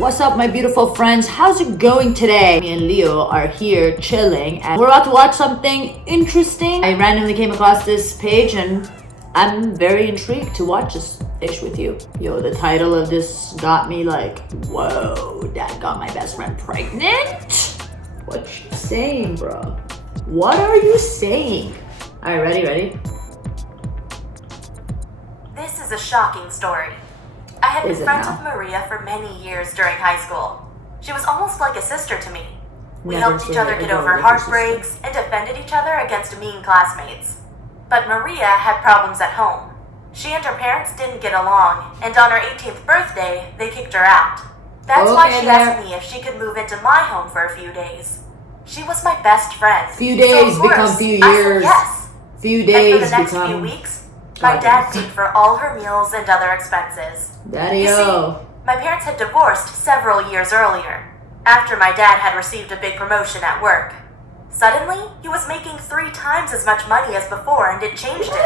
What's up, my beautiful friends? How's it going today? Me and Leo are here chilling and we're about to watch something interesting. I randomly came across this page and I'm very intrigued to watch this ish with you. Yo, the title of this got me like, whoa, Dad got my best friend pregnant? What you saying, bro? What are you saying? All right, ready? This is a shocking story. I had been Is it friends now? with Maria for many years during high school. She was almost like a sister to me. We Never helped each seen other a get girl over like a heartbreaks and defended each other against mean classmates. But Maria had problems at home. She and her parents didn't get along, and on her 18th birthday, they kicked her out. That's why Okay, she there. asked me if she could move into my home for a few days. She was my best friend. Few So, days of course, become few I said years. yes. Few And for days the next few become weeks, my Oh, dad yes. paid for all her meals and other expenses. Daddy, You see, yo. my parents had divorced several years earlier, after my dad had received a big promotion at work. Suddenly, he was making 3 times as much money as before, and it changed him.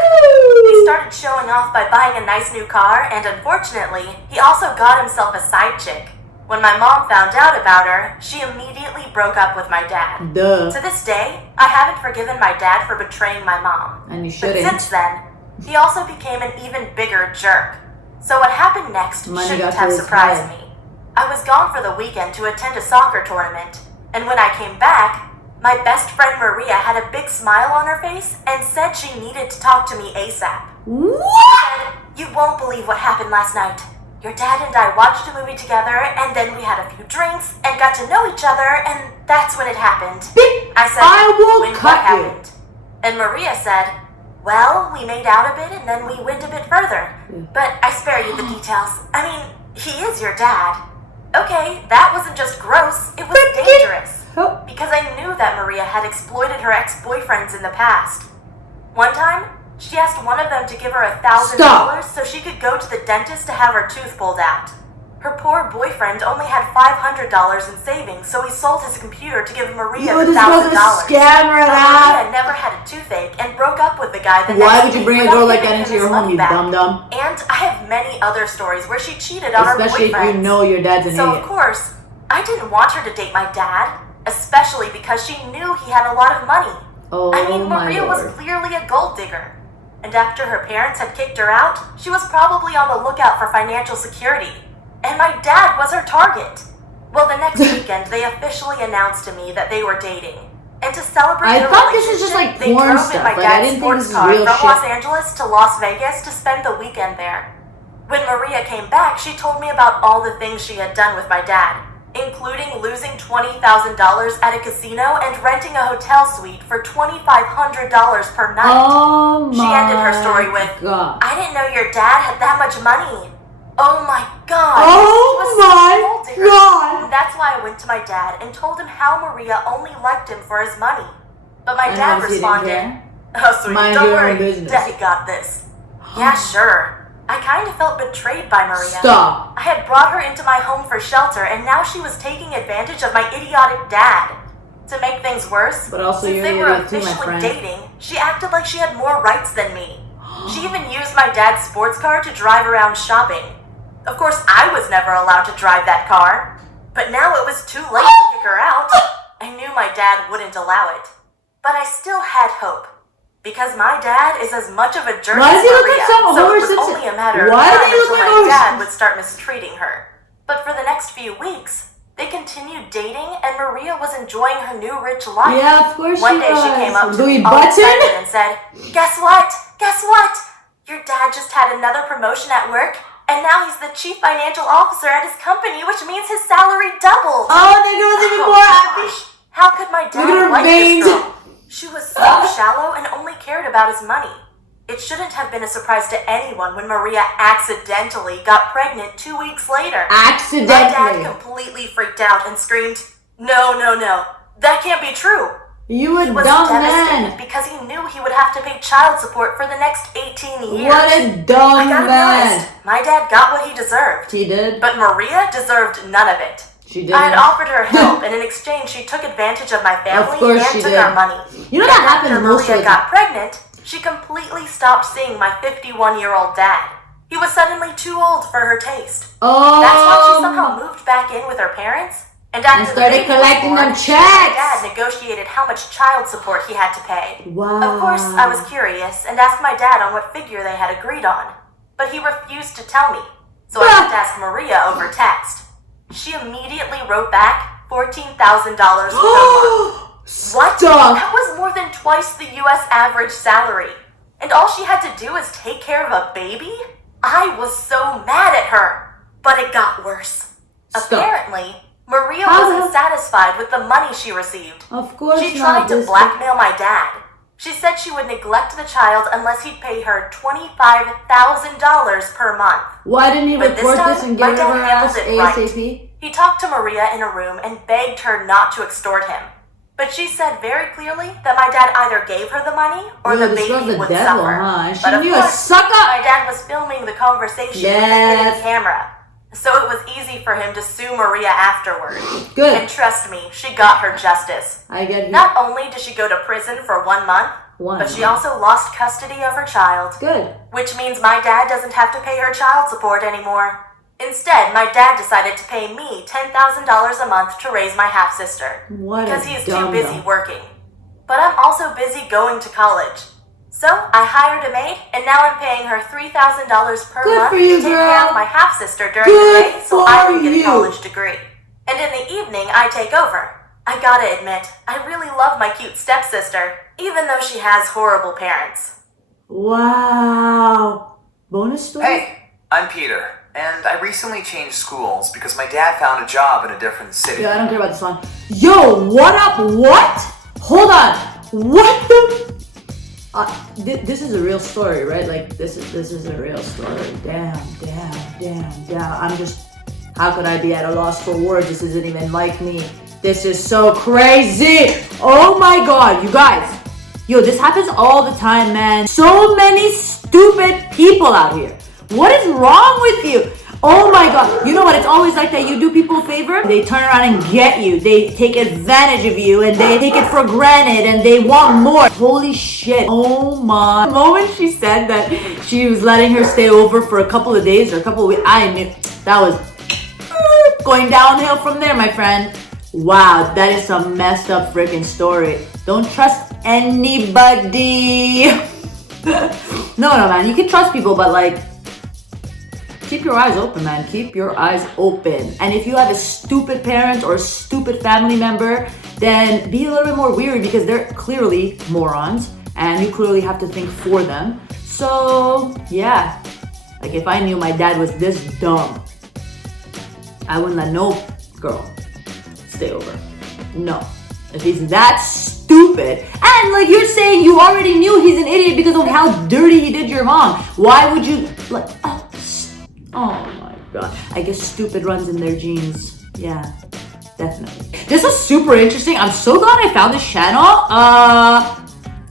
He started showing off by buying a nice new car, and unfortunately, he also got himself a side chick. When my mom found out about her, she immediately broke up with my dad. Duh. To this day, I haven't forgiven my dad for betraying my mom. And you But shouldn't. since then, he also became an even bigger jerk. So what happened next Money shouldn't got to have his surprised head. me. I was gone for the weekend to attend a soccer tournament, and when I came back, my best friend Maria had a big smile on her face and said she needed to talk to me ASAP. What? Said, "You won't believe what happened last night. Your dad and I watched a movie together, and then we had a few drinks and got to know each other, and that's when it happened." I said, I will "When cut what you." happened?" And Maria said, "Well, we made out a bit and then we went a bit further. But I spare you the details. I mean, he is your dad." Okay, that wasn't just gross, it was dangerous. Oh. Because I knew that Maria had exploited her ex-boyfriends in the past. One time, she asked one of them to give her $1,000 so she could go to the dentist to have her tooth pulled out. Her poor boyfriend only had $500 in savings, so he sold his computer to give Maria Yo, the this was a $1,000. scammer, Maria never had a toothache and broke up with the guy the Why next would you week bring a without girl like giving that him into his your home, money you back. dum-dum? And I have many other stories where she cheated on her Especially boyfriends. if you know your dad's an So idiot. of course, I didn't want her to date my dad, especially because she knew he had a lot of money. Oh, I mean, my Maria was lord. clearly a gold digger. And after her parents had kicked her out, she was probably on the lookout for financial security. And my dad was her target. Well, the next weekend, they officially announced to me that they were dating. And to celebrate I their thought this was just, relationship, like, they porn drove stuff. in my Like, I dad's didn't think sports this was car real from shit. Los Angeles to Las Vegas to spend the weekend there. When Maria came back, she told me about all the things she had done with my dad, including losing $20,000 at a casino and renting a hotel suite for $2,500 per night. Oh my She ended her story with, God. "I didn't know your dad had that much money." Oh my God. Oh She was my such a gold digger. God. And that's why I went to my dad and told him how Maria only liked him for his money. But my And dad obviously didn't responded, care. "Oh, sweetie, Mind don't your own worry. business." Daddy got this." Yeah, sure. I kind of felt betrayed by Maria. Stop. I had brought her into my home for shelter, and now she was taking advantage of my idiotic dad. To make things worse, But also since you're they the were idiot too, my officially friend. dating, she acted like she had more rights than me. She even used my dad's sports car to drive around shopping. Of course, I was never allowed to drive that car. But now it was too late to kick her out. I knew my dad wouldn't allow it. But I still had hope. Because my dad is as much of a jerk Why as does he look Maria, like some so Homer it was Simpson? only a matter of Why time does he look until like my Homer dad Simpson? would start mistreating her. But for the next few weeks, they continued dating, and Maria was enjoying her new rich life. Yeah, of course One she day she was. came up to Louis me all Button? excited and said, "Guess what? Guess what? Your dad just had another promotion at work, and now he's the chief financial officer at his company, which means his salary doubled." Oh, the girl's even more happy. Gosh, how could my Look at dad her like veins. this girl? She was so shallow and only cared about his money. It shouldn't have been a surprise to anyone when Maria accidentally got pregnant 2 weeks later. My dad Accidentally. completely freaked out and screamed, "No, no, no, that can't be true." You a He was dumb devastated man. because he knew he would have to pay child support for the next 18 years. What a dumb I gotta be man. honest, my dad got what he deserved. She did. But Maria deserved none of it. She did. I had offered her help, and in exchange, she took advantage of my family course and she took did. our money. You know that And happens after most of Maria the time. got pregnant, she completely stopped seeing my 51-year-old dad. He was suddenly too old for her taste. Oh. That's why she somehow moved back in with her parents. And after started the baby was collecting born, them she and my checks. dad negotiated how much child support he had to pay. Wow. Of course, I was curious and asked my dad on what figure they had agreed on. But he refused to tell me. So I had to ask Maria over text. She immediately wrote back $14,000 per month. What? Stop. That was more than twice the US average salary. And all she had to do was take care of a baby? I was so mad at her. But it got worse. Stop. Apparently, Maria wasn't satisfied with the money she received. Of course She not. tried to blackmail my dad. She said she would neglect the child unless he'd pay her $25,000 per month. Why didn't he But report this this time, and my get dad her ass handled it right. ASAP? He talked to Maria in a room and begged her not to extort him. But she said very clearly that my dad either gave her the money or Yeah, the this was baby the would devil, suffer. huh? She But of knew a course, sucker. my dad was filming the conversation with a Yes. hidden camera. So it was easy for him to sue Maria afterward. Good. And trust me, she got her justice. I get you. Not only did she go to prison for 1 month, but she also lost custody of her child. Good. Which means my dad doesn't have to pay her child support anymore. Instead, my dad decided to pay me $10,000 a month to raise my half-sister. What a because he's too dum-dum. busy working. But I'm also busy going to college. So I hired a maid, and now I'm paying her $3,000 per Good month for you, to take girl. care of my half-sister during Good the day so I can for get a you. college degree. And in the evening, I take over. I gotta admit, I really love my cute stepsister, even though she has horrible parents. Wow. Bonus story? Hey, I'm Peter, and I recently changed schools because my dad found a job in a different city. Yeah, I don't care about this one. Yo, what up? What? Hold on. What the? This is a real story, right? Like this is a real story. Damn. I'm just. How could I be at a loss for words? This isn't even like me. This is so crazy. Oh my god, you guys. Yo, this happens all the time, man. So many stupid people out here. What is wrong with you? Oh my god. You know what? It's always like that. You do people a favor, they turn around and get you. They take advantage of you and they take it for granted and they want more. Holy shit. Oh my. The moment she said that she was letting her stay over for a couple of days or a couple of weeks, I knew that was going downhill from there, my friend. Wow, that is some messed up freaking story. Don't trust anybody. No, man. You can trust people, but like, keep your eyes open, man. Keep your eyes open. And if you have a stupid parent or a stupid family member, then be a little bit more weary because they're clearly morons and you clearly have to think for them. So, yeah. Like if I knew my dad was this dumb, I wouldn't let no girl stay over. No. If he's that stupid, and like you're saying you already knew he's an idiot because of how dirty he did your mom. Why would you like, oh my god. I guess stupid runs in their genes. Yeah, definitely. This was super interesting. I'm so glad I found this channel.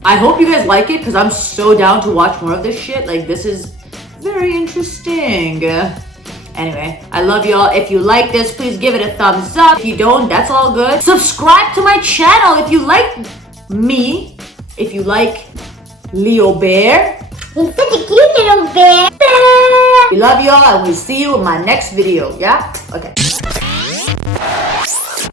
I hope you guys like it because I'm so down to watch more of this shit. Like this is very interesting. Anyway, I love y'all. If you like this, please give it a thumbs up. If you don't, that's all good. Subscribe to my channel if you like me. If you like Leo Bear. He's such a cute little bear. We love y'all and we'll see you in my next video. Yeah? Okay.